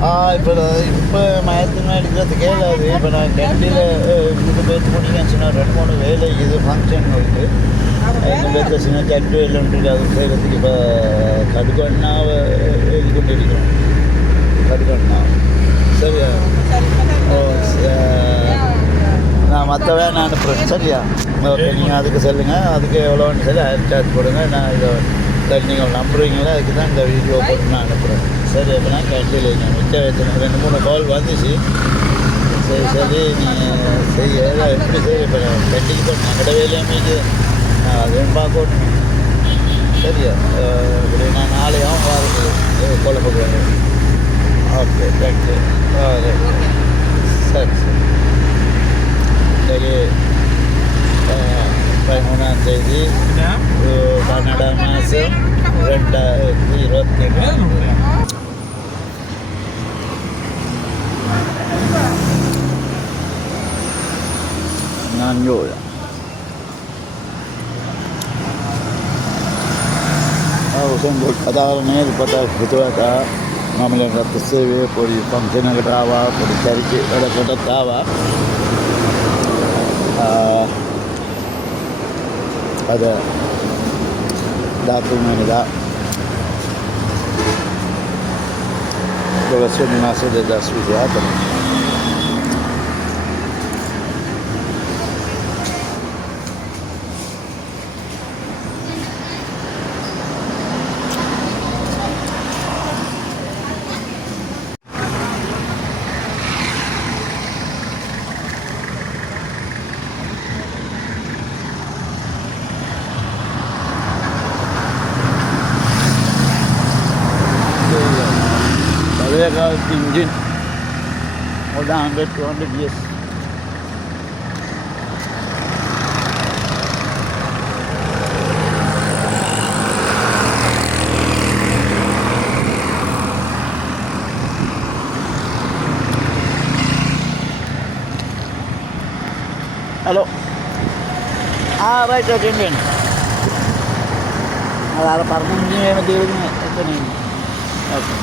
இப்போ மயத்துனா எடுக்கிறதுக்கே இல்லாது. இப்போ நான் கண்டியில் இது பேத்து பண்ணிங்கன்னு சொன்னால் 2-3 வேலை இது ஃபங்க்ஷன் இருக்குது. இன்னும் பேத்த சின்ன கட்டு வேலைன்ட்டு அது செய்கிறதுக்கு இப்போ கடுக்கண்ணாவை எழுதி கொண்டு இருக்கிறோம். கடுக்கண்ணா சரியா? ஓ நான் மற்றவே நான் அனுப்புகிறேன். சரியா? ஓகே, நீங்கள் அதுக்கு சொல்லுங்கள். அதுக்கு எவ்வளோன்னு சொல்லி சார்ஜ் போடுங்க. நான் இதை நீங்கள் நம்புறீங்களா? அதுக்கு தான் இந்த வீடியோ போட்டு நான் அனுப்புகிறேன். சரி, அப்போ நான் கேண்டில் மிச்சம் வச்சுருங்க. 2-3 கால் வந்துச்சு. சரி சரி, நீங்கள் செய்ய எப்படி சரி இப்போ கண்டிக்கு போட்டு எங்கள்கிட்ட வேலையாக மீது அதையும் பார்க்கணும். சரியா? இப்படி நான் நாளையாகவும் வாரது குழப்பம். Okay, thank you. சரி சரி சரி. 13ஆம் தேதி கன்னட மாதம் 2023. நான் யோயா Hussain Rashard pada itu ada namanya kata sewe pori function yang ketawa pori cari ada kata tawa ada datum ini dah kalau sudah masuk di das video apa engine more than 100-200 years. Hello. Right, Indian. Ada parking ni, macam ni. Okay.